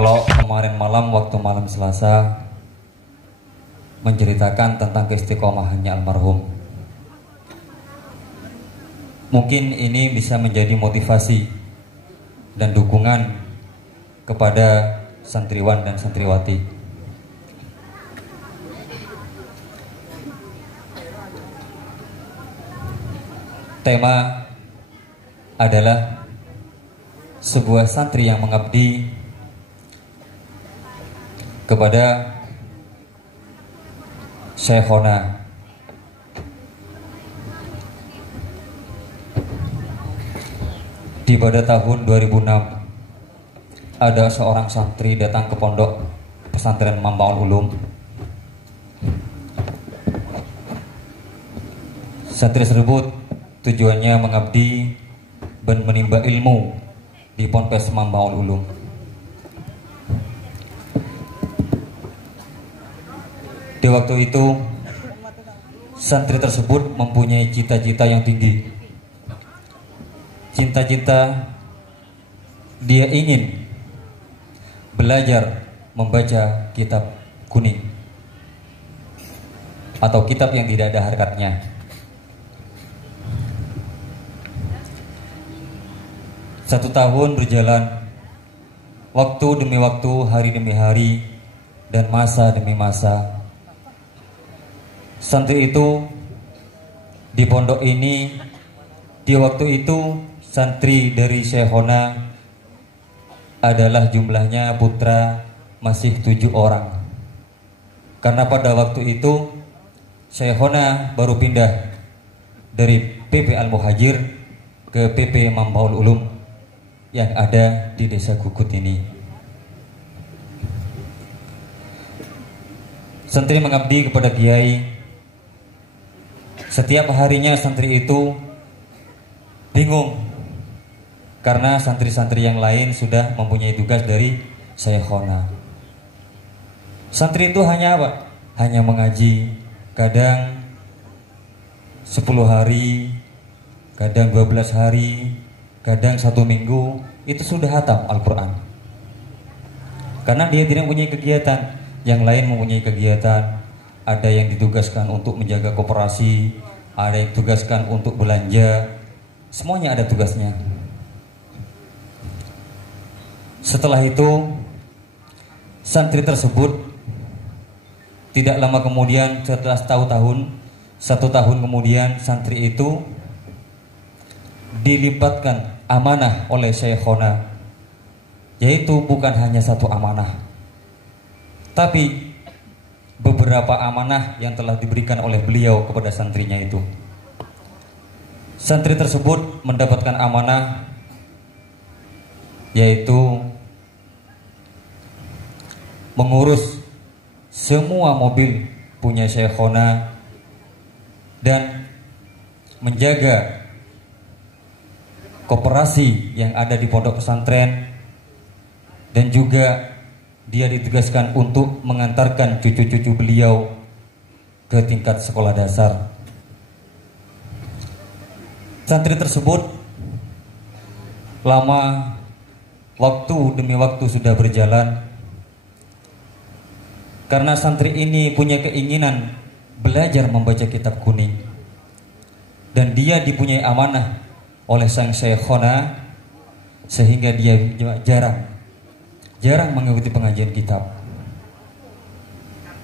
Kalau kemarin malam waktu malam Selasa menceritakan tentang keistiqomahannya almarhum, mungkin ini bisa menjadi motivasi dan dukungan kepada santriwan dan santriwati. Tema adalah sebuah santri yang mengabdi kepada Syekhona. Di pada tahun 2006 ada seorang santri datang ke pondok pesantren Mambaul Ulum. Santri tersebut tujuannya mengabdi dan menimba ilmu di Ponpes Mambaul Ulum. Di waktu itu santri tersebut mempunyai cita-cita yang tinggi. Cita-cita dia ingin belajar membaca kitab kuning atau kitab yang tidak ada harkatnya. Satu tahun berjalan, waktu demi waktu, hari demi hari, dan masa demi masa. Santri itu di pondok ini, di waktu itu santri dari Syekhona adalah jumlahnya putra masih 7 orang. Karena pada waktu itu Syekhona baru pindah dari PP Al-Muhajir ke PP Mambaul Ulum yang ada di desa Gugut ini. Santri mengabdi kepada kiai. Setiap harinya santri itu bingung karena santri-santri yang lain sudah mempunyai tugas dari Syekhona. Santri itu hanya apa? Hanya mengaji, kadang 10 hari, kadang 12 hari, kadang 1 minggu, itu sudah hatam Al-Quran. Karena dia tidak mempunyai kegiatan. Yang lain mempunyai kegiatan. Ada yang ditugaskan untuk menjaga koperasi, ada yang ditugaskan untuk belanja. Semuanya ada tugasnya. Setelah itu santri tersebut tidak lama kemudian, setelah 1 tahun kemudian, santri itu dilipatkan amanah oleh Syekhona, yaitu bukan hanya 1 amanah, tapi beberapa amanah yang telah diberikan oleh beliau kepada santrinya itu. Santri tersebut mendapatkan amanah yaitu mengurus semua mobil punya Syekhona dan menjaga koperasi yang ada di pondok pesantren, dan juga dia ditugaskan untuk mengantarkan cucu-cucu beliau ke tingkat sekolah dasar. Santri tersebut lama waktu demi waktu sudah berjalan. Karena santri ini punya keinginan belajar membaca kitab kuning, dan dia dipunyai amanah oleh sang Syekhona, sehingga dia jarang mengikuti pengajian kitab.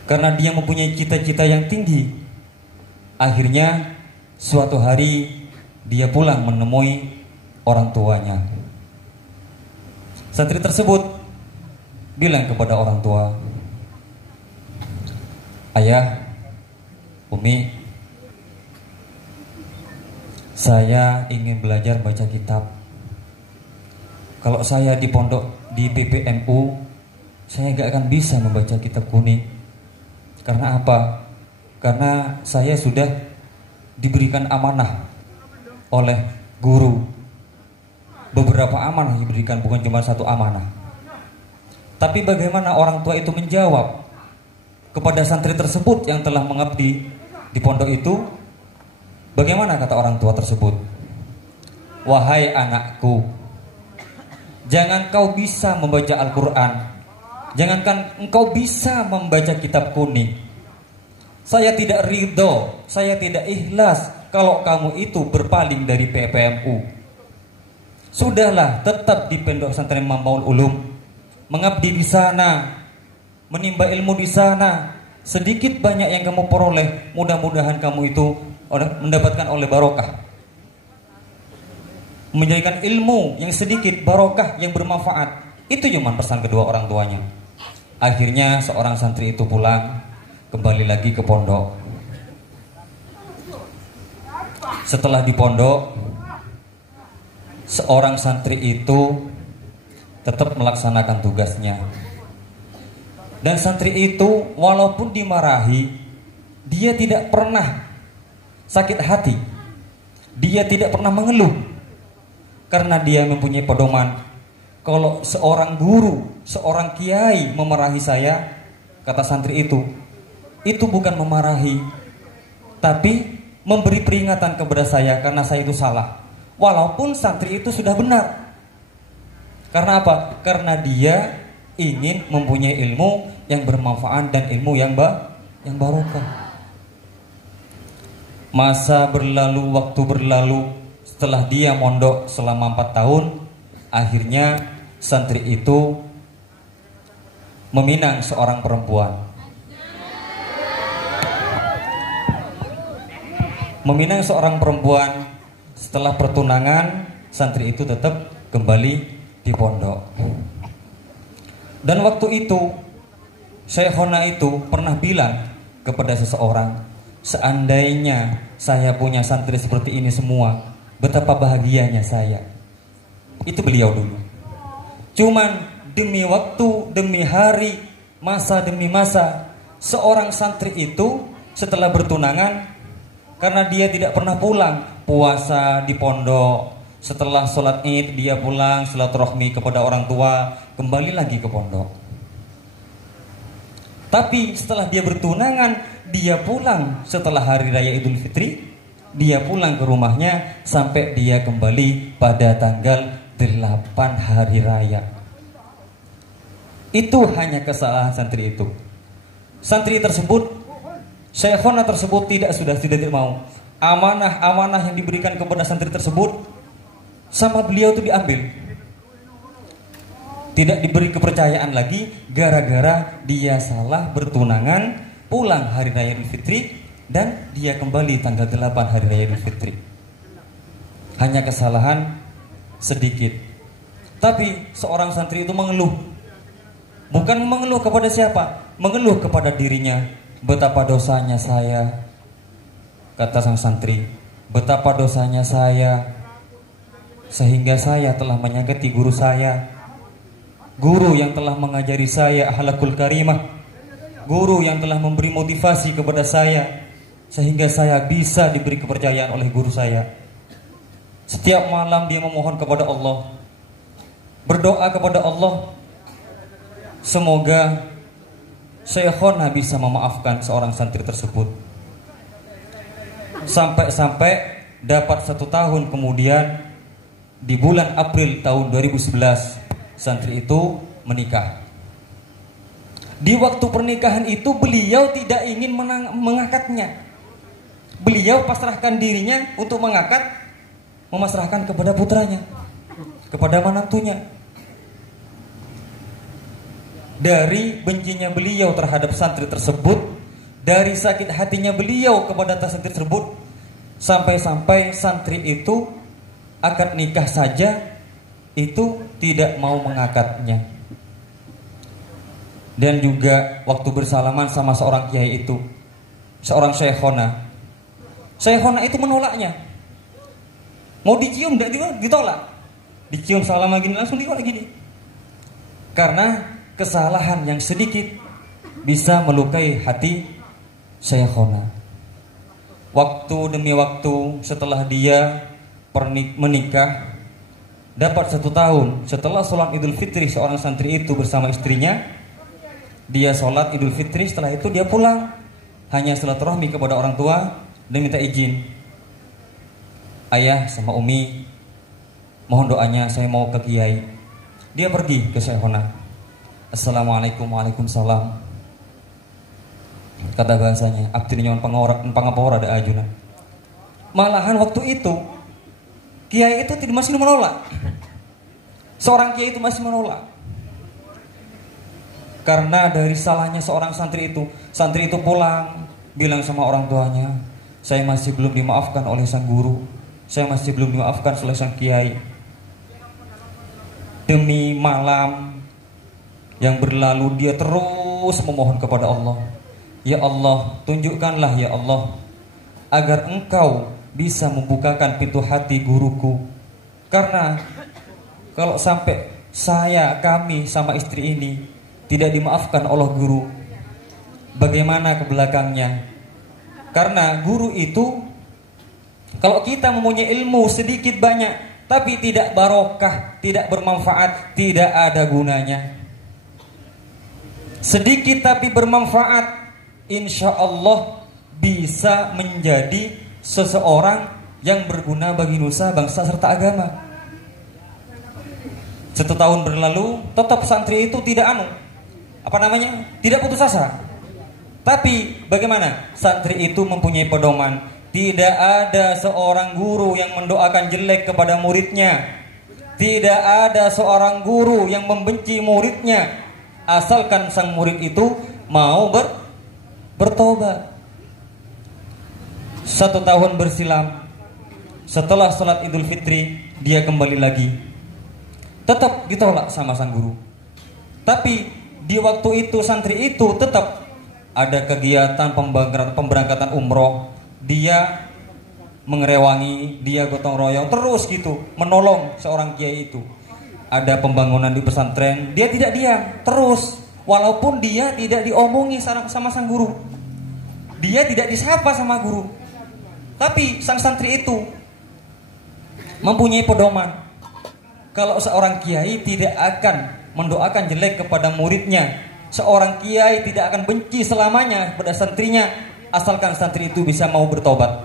Karena dia mempunyai cita-cita yang tinggi, akhirnya suatu hari dia pulang menemui orang tuanya. Santri tersebut bilang kepada orang tua, "Ayah, Umi, saya ingin belajar baca kitab. Kalau saya di pondok di PPMU, saya gak akan bisa membaca kitab kuning. Karena apa? Karena saya sudah diberikan amanah oleh guru. Beberapa amanah diberikan, bukan cuma 1 amanah. Tapi bagaimana orang tua itu menjawab kepada santri tersebut yang telah mengabdi di pondok itu? Bagaimana kata orang tua tersebut? Wahai anakku, jangan kau bisa membaca Al-Quran Jangankan engkau bisa membaca kitab kuning, saya tidak ridho, saya tidak ikhlas kalau kamu itu berpaling dari PPMU. Sudahlah, tetap di Pondok Pesantren Mambaul Ulum, mengabdi di sana, menimba ilmu di sana. Sedikit banyak yang kamu peroleh, mudah-mudahan kamu itu mendapatkan oleh barokah, menjadikan ilmu yang sedikit barokah yang bermanfaat. Itu cuma pesan kedua orang tuanya. Akhirnya seorang santri itu pulang, kembali lagi ke pondok. Setelah di pondok, seorang santri itu tetap melaksanakan tugasnya. Dan santri itu walaupun dimarahi, dia tidak pernah sakit hati. Dia tidak pernah mengeluh, karena dia mempunyai pedoman, kalau seorang guru, seorang kiai memarahi saya, kata santri itu bukan memarahi, tapi memberi peringatan kepada saya karena saya itu salah. Walaupun santri itu sudah benar. Karena apa? Karena dia ingin mempunyai ilmu yang bermanfaat dan ilmu yang barokah. Masa berlalu, waktu berlalu. Setelah dia mondok selama 4 tahun, akhirnya santri itu meminang seorang perempuan. Meminang seorang perempuan. Setelah pertunangan, santri itu tetap kembali di pondok. Dan waktu itu Syekhona itu pernah bilang kepada seseorang, seandainya saya punya santri seperti ini semua, betapa bahagianya saya. Itu beliau dulu. Cuman demi waktu, demi hari, masa demi masa, seorang santri itu setelah bertunangan, karena dia tidak pernah pulang, puasa di pondok, setelah sholat id dia pulang silaturahmi kepada orang tua, kembali lagi ke pondok. Tapi setelah dia bertunangan, dia pulang setelah hari raya Idul Fitri, dia pulang ke rumahnya sampai dia kembali pada tanggal 8 hari raya. Itu hanya kesalahan santri itu. Santri tersebut, Syekhona tersebut tidak mau. Amanah-amanah yang diberikan kepada santri tersebut sama beliau itu diambil. Tidak diberi kepercayaan lagi gara-gara dia salah bertunangan, pulang hari raya Idul Fitri, dan dia kembali tanggal 8 hari raya Idul Fitri. Hanya kesalahan sedikit. Tapi seorang santri itu mengeluh. Bukan mengeluh kepada siapa? Mengeluh kepada dirinya. Betapa dosanya saya, kata sang santri. Betapa dosanya saya, sehingga saya telah menyakiti guru saya, guru yang telah mengajari saya akhlakul karimah, guru yang telah memberi motivasi kepada saya, sehingga saya bisa diberi kepercayaan oleh guru saya. Setiap malam dia memohon kepada Allah, berdoa kepada Allah, semoga Syekhona bisa memaafkan seorang santri tersebut. Sampai-sampai dapat 1 tahun kemudian, di bulan April tahun 2011, santri itu menikah. Di waktu pernikahan itu beliau tidak ingin mengakatnya. Beliau pasrahkan dirinya untuk mengakad, memasrahkan kepada putranya, kepada menantunya. Dari bencinya beliau terhadap santri tersebut, dari sakit hatinya beliau kepada santri tersebut, sampai-sampai santri itu akad nikah saja itu tidak mau mengakadnya. Dan juga waktu bersalaman sama seorang kiai itu, seorang Syekhona, Syekhona itu menolaknya. Mau dicium tidak ditolak. Dicium salaman gini langsung ditolak gini. Karena kesalahan yang sedikit bisa melukai hati Syekhona. Waktu demi waktu setelah dia menikah, dapat 1 tahun setelah sholat Idul Fitri, seorang santri itu bersama istrinya, dia sholat Idul Fitri, setelah itu dia pulang, hanya silaturahmi kepada orang tua dan minta izin, ayah sama umi, mohon doanya saya mau ke kiai. Dia pergi ke Syekhona. Assalamualaikum, waalaikumsalam. Kata bahasanya, abdi nyawan pangapora ada ajunan. Malahan waktu itu kiai itu tidak masih menolak. Seorang kiai itu masih menolak. Karena dari salahnya seorang santri itu pulang bilang sama orang tuanya, saya masih belum dimaafkan oleh sang guru, saya masih belum dimaafkan oleh sang kiai. Demi malam yang berlalu dia terus memohon kepada Allah, ya Allah, tunjukkanlah ya Allah agar engkau bisa membukakan pintu hati guruku. Karena kalau sampai kami sama istri ini tidak dimaafkan oleh guru, bagaimana ke belakangnya? Karena guru itu, kalau kita mempunyai ilmu sedikit banyak tapi tidak barokah, tidak bermanfaat, tidak ada gunanya. Sedikit tapi bermanfaat, insya Allah bisa menjadi seseorang yang berguna bagi nusa, bangsa, serta agama. 1 tahun berlalu, tetap santri itu tidak tidak putus asa. Tapi bagaimana? Santri itu mempunyai pedoman, tidak ada seorang guru yang mendoakan jelek kepada muridnya, tidak ada seorang guru yang membenci muridnya, asalkan sang murid itu mau bertobat. 1 tahun bersilam, setelah sholat Idul Fitri dia kembali lagi, tetap ditolak sama sang guru. Tapi di waktu itu santri itu tetap ada kegiatan pemberangkatan umroh, dia mengerewangi, dia gotong royong terus gitu menolong seorang kiai itu. Ada pembangunan di pesantren, dia tidak diam, terus walaupun dia tidak diomongi sama sang guru, dia tidak disapa sama guru, tapi sang santri itu mempunyai pedoman, kalau seorang kiai tidak akan mendoakan jelek kepada muridnya, seorang kiai tidak akan benci selamanya pada santrinya, asalkan santri itu bisa mau bertobat.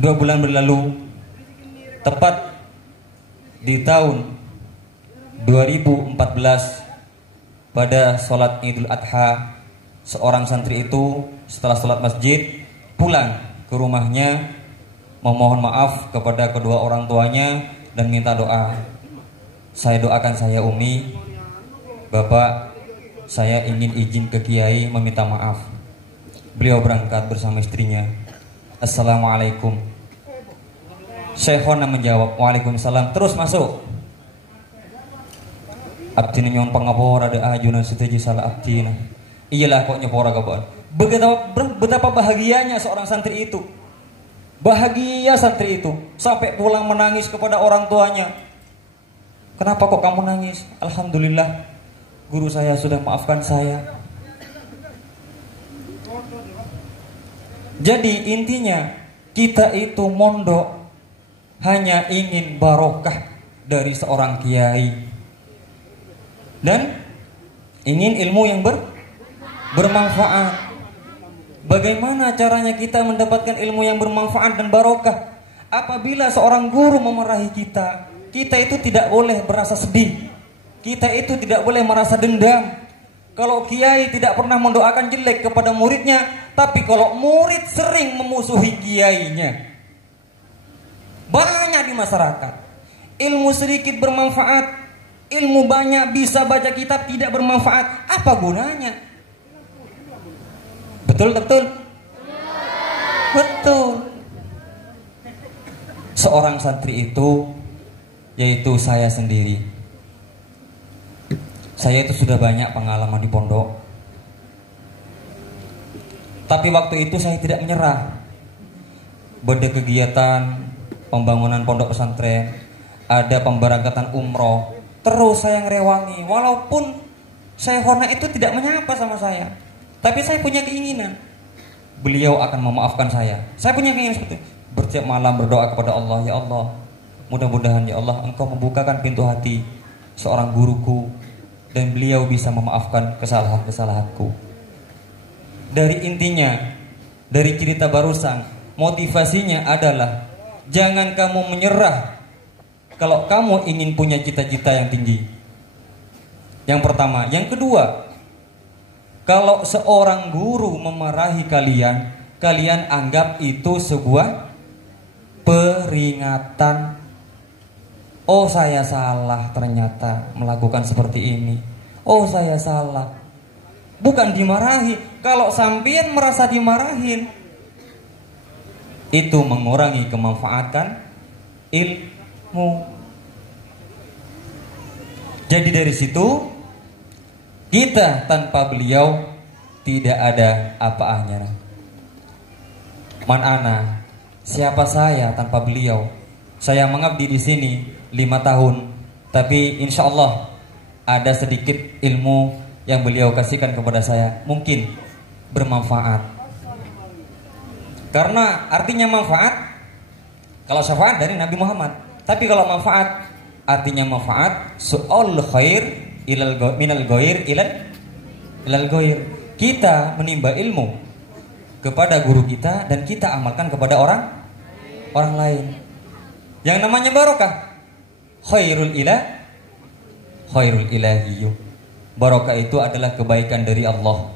2 bulan berlalu, tepat di tahun 2014 pada sholat Idul Adha, seorang santri itu setelah sholat masjid pulang ke rumahnya, memohon maaf kepada kedua orang tuanya dan minta doa. Saya doakan saya Umi, Bapak, saya ingin izin ke Kiai meminta maaf. Beliau berangkat bersama istrinya. Assalamualaikum. Syekhona menjawab, waalaikumsalam. Terus masuk. Abdina nyon pangapora ada ajunan setuju salah abdina. Iyalah kok nyepora kawan. Betapa bahagianya seorang santri itu. Bahagia santri itu sampai pulang menangis kepada orang tuanya. Kenapa kok kamu nangis? Alhamdulillah, guru saya sudah maafkan saya. Jadi intinya kita itu mondok hanya ingin barokah dari seorang kiai dan ingin ilmu yang bermanfaat. Bagaimana caranya kita mendapatkan ilmu yang bermanfaat dan barokah? Apabila seorang guru memarahi kita, kita itu tidak boleh merasa sedih, kita itu tidak boleh merasa dendam. Kalau kiai tidak pernah mendoakan jelek kepada muridnya, tapi kalau murid sering memusuhi kiainya, banyak di masyarakat ilmu sedikit bermanfaat, ilmu banyak bisa baca kitab tidak bermanfaat, apa gunanya? Betul. Seorang santri itu, yaitu saya sendiri, saya itu sudah banyak pengalaman di pondok, tapi waktu itu saya tidak menyerah. Ada kegiatan pembangunan pondok pesantren, ada pemberangkatan umroh, terus saya ngerewangi. Walaupun Syekhona itu tidak menyapa sama saya, tapi saya punya keinginan beliau akan memaafkan saya. Saya punya keinginan seperti itu. Bertiap malam berdoa kepada Allah, ya Allah, mudah-mudahan ya Allah Engkau membukakan pintu hati seorang guruku dan beliau bisa memaafkan kesalahan-kesalahanku. Dari intinya, dari cerita barusan, motivasinya adalah jangan kamu menyerah kalau kamu ingin punya cita-cita yang tinggi. Yang pertama. Yang kedua, kalau seorang guru memarahi kalian, kalian anggap itu sebuah peringatan. Oh, saya salah ternyata melakukan seperti ini. Oh, saya salah. Bukan dimarahi. Kalau sampean merasa dimarahin, itu mengurangi kemanfaatan ilmu. Jadi dari situ, kita tanpa beliau tidak ada apa-apanya. Man ana, siapa saya tanpa beliau? Saya mengabdi di sini 5 tahun, tapi insya Allah ada sedikit ilmu yang beliau kasihkan kepada saya, mungkin bermanfaat. Karena artinya manfaat, kalau syafaat dari Nabi Muhammad. Tapi kalau manfaat, artinya manfaat su'ul khair minal ghair ilal ghair. Kita menimba ilmu kepada guru kita dan kita amalkan kepada orang lain. Yang namanya barokah, khairul ilahiyyu. Barokah itu adalah kebaikan dari Allah.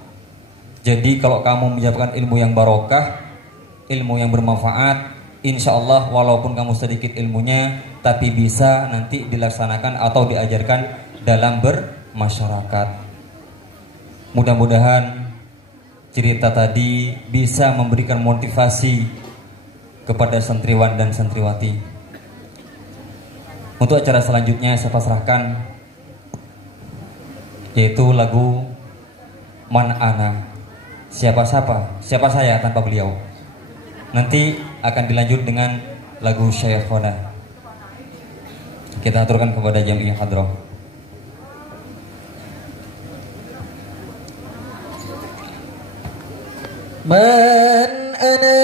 Jadi kalau kamu menyiapkan ilmu yang barokah, ilmu yang bermanfaat, insya Allah walaupun kamu sedikit ilmunya, tapi bisa nanti dilaksanakan atau diajarkan dalam bermasyarakat. Mudah-mudahan cerita tadi bisa memberikan motivasi kepada santriwan dan santriwati. Untuk acara selanjutnya saya pasrahkan, yaitu lagu Man Ana. Siapa saya tanpa beliau. Nanti akan dilanjut dengan lagu Syekhona. Kita aturkan kepada jamiah hadrah. Man ana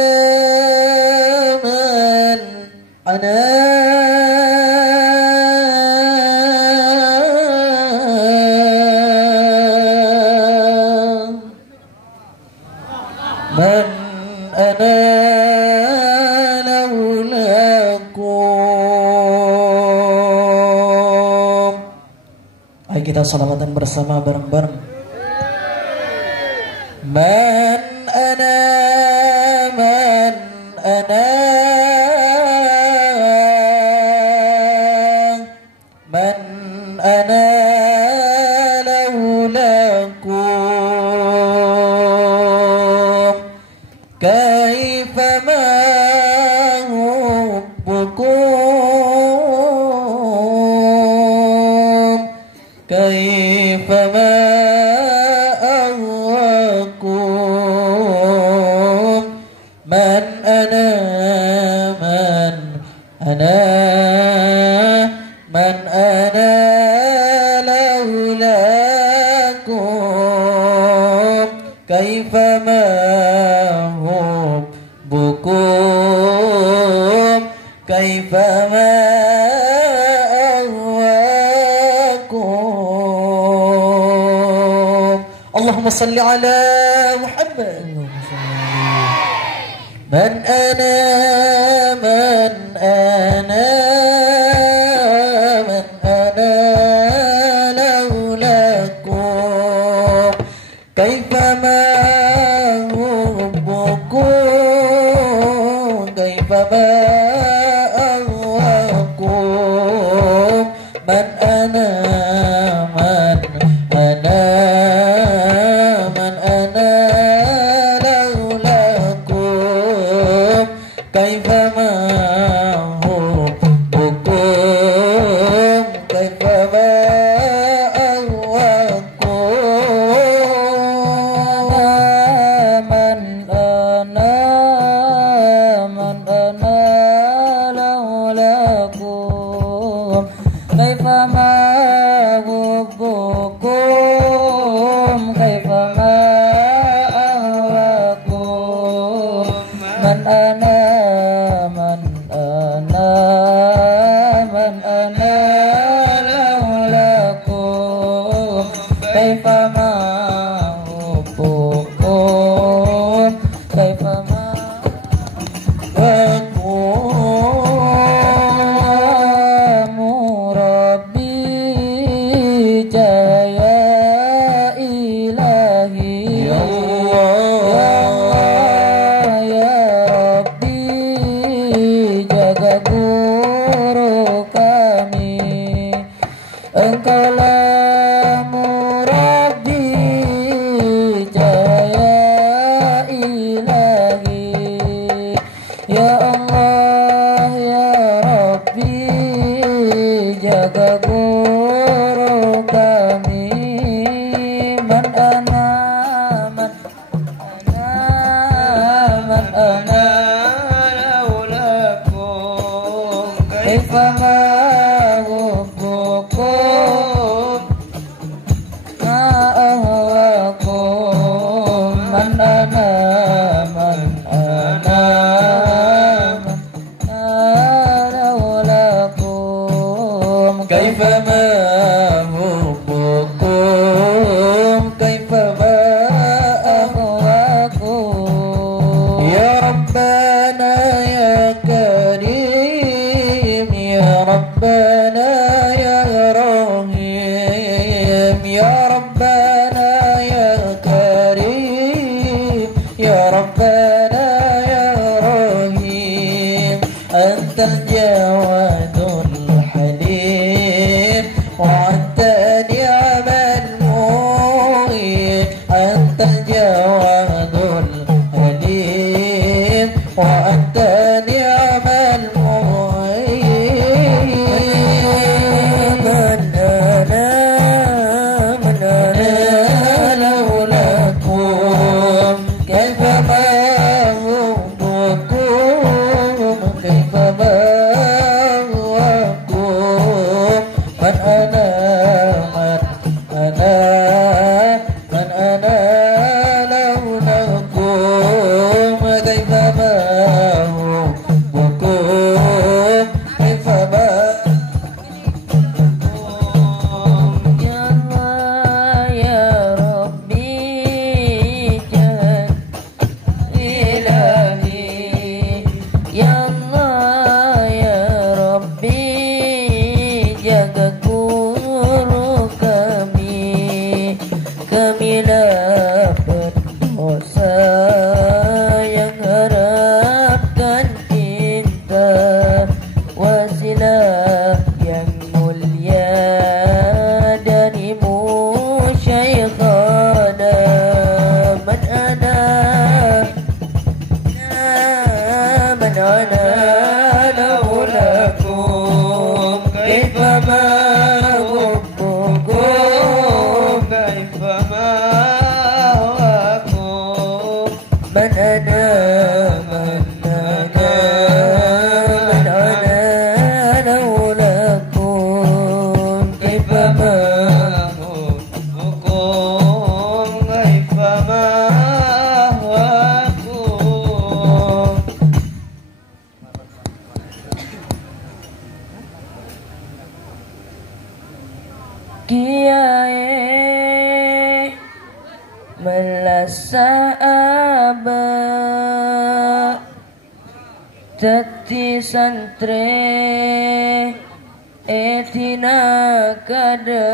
kita salawatan bersama bareng-bareng. Man ana laulakum kaifa ma hubbukum kaifa ma aghwakum man ana laulakum kaifa ma hubbukum kaifa ma Allahumma salli ala Muhammad. Man ana laulakum kaifa ma hubbukum kaifa ma aghwakum man ana man ana Ya Allah ya Rabbi, jaga guru kami. Man ana laulakum kaifa ma hubbukum ma ahwakum. Man ana laulakum kaifa ma hubbukum kaifa ma ahwakum. Ya Rabbana ya Karim, ya Rabbana ya Rahim, ya Rabbana ya Karim, ya Rabbana ya Rahim. Antal Jawadul Halim wa anta ni'mal mu'in. Antal Jawadul Halim wa anta ni'mal mu'in. Man ana laulakum kaifa ma hubbukum kaifa ma ahwakum. Man ana laulakum kaifa ma hubbukum kaifa ma. Ya Allah ya Rabbi, ilahi. Ya Allah ya Rabbi, jaga guru kami. Kami dapat dosa yang harapkan cinta, wasilah yang mulia darimu Syekhana. Man ana laulakum kaifa ma hubbukum kaifa ma ahwakum. Man ana laulakum kaifa ma hubbukum kaifa ma ahwakum. Kiai melasa aba tati santre etina kada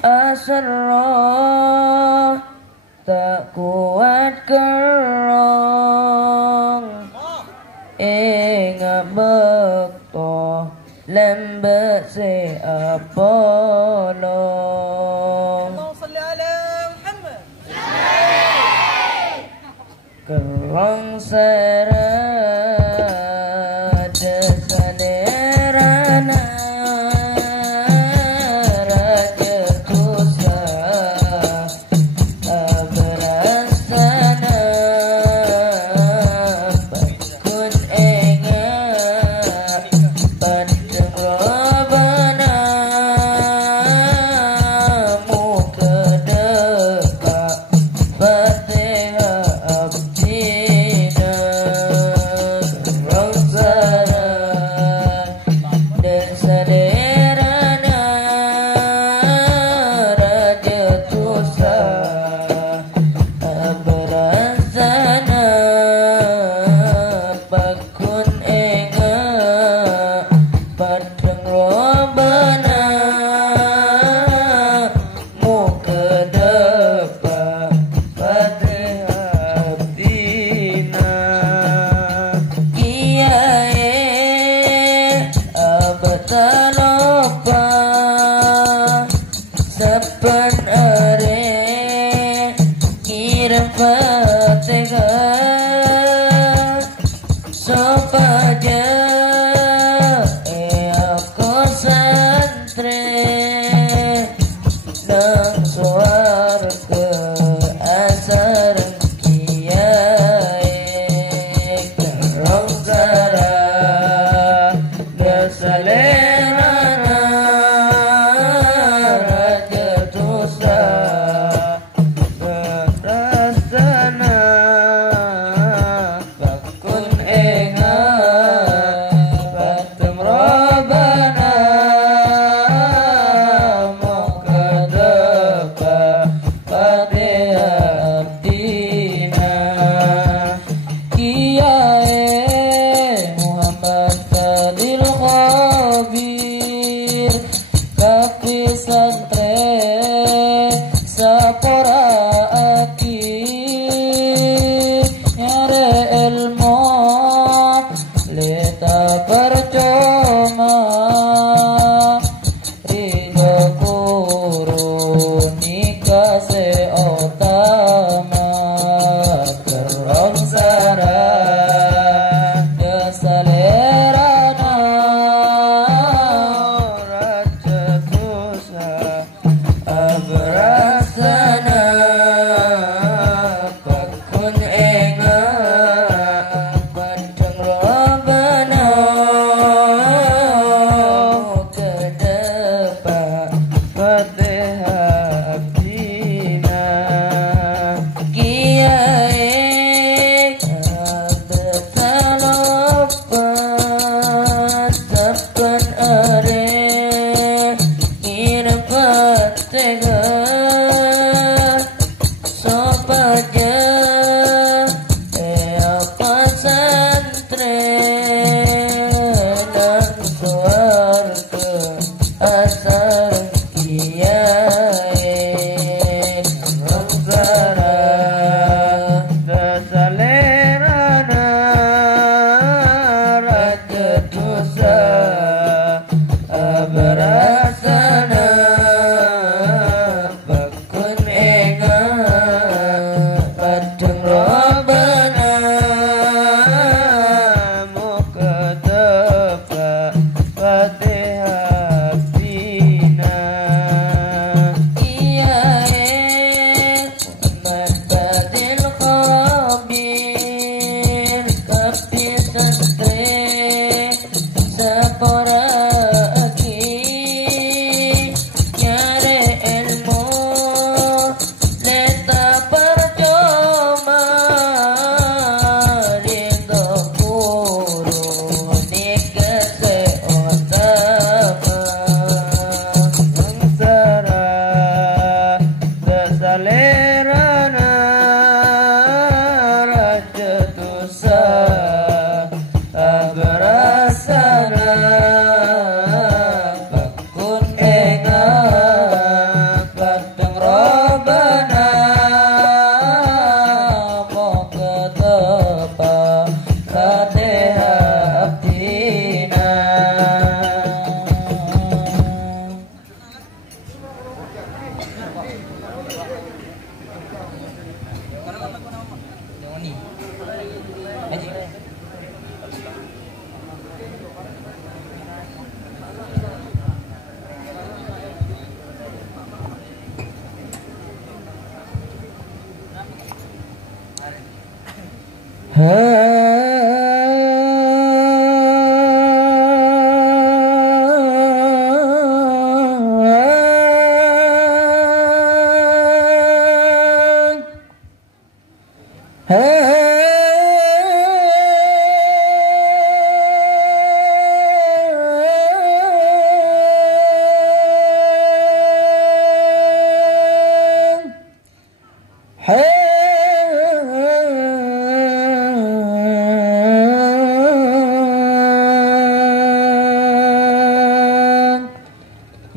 asroh tak kuat kerong ngabekto lembek se apolong. Kerong serada salerana raja kusa abrasana bakun enga pandengrobana muka dekat Fatihah abdina.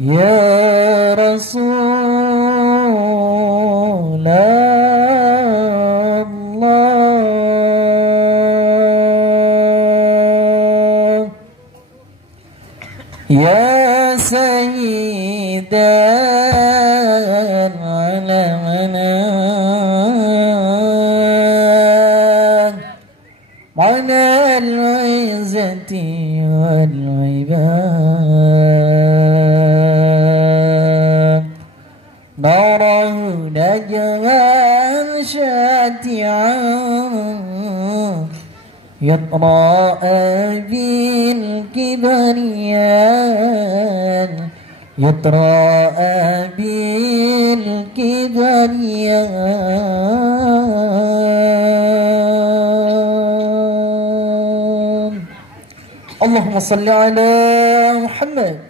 Ya Rasulullah, Ya Sayyidan alamana, ala al-izzati wal-ibad, narahu najwan syati'an, yatra'a bil kibriyan, yatra'a bil kibriyan. Allahumma salli ala Muhammad.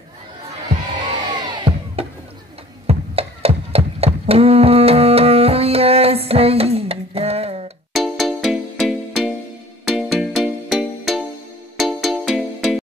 Oh, ya Sayyid